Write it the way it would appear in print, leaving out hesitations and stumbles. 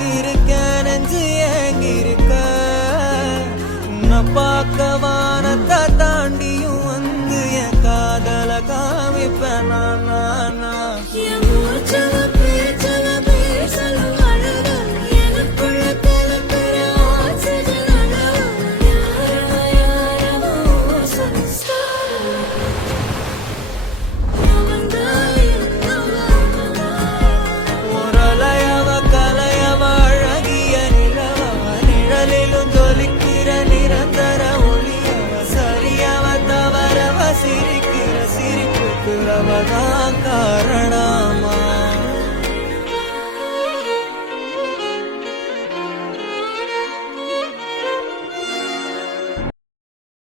காத்திருக்க நெஞ்சு ஏங்கிருக்க உன்னை பார்க்க வானத்தை தாண்டியும் வந்து என் காதல காமிப்பேன் நான் சிரிக்கிற சிரிப்புக்கு அவதான் காரணம்.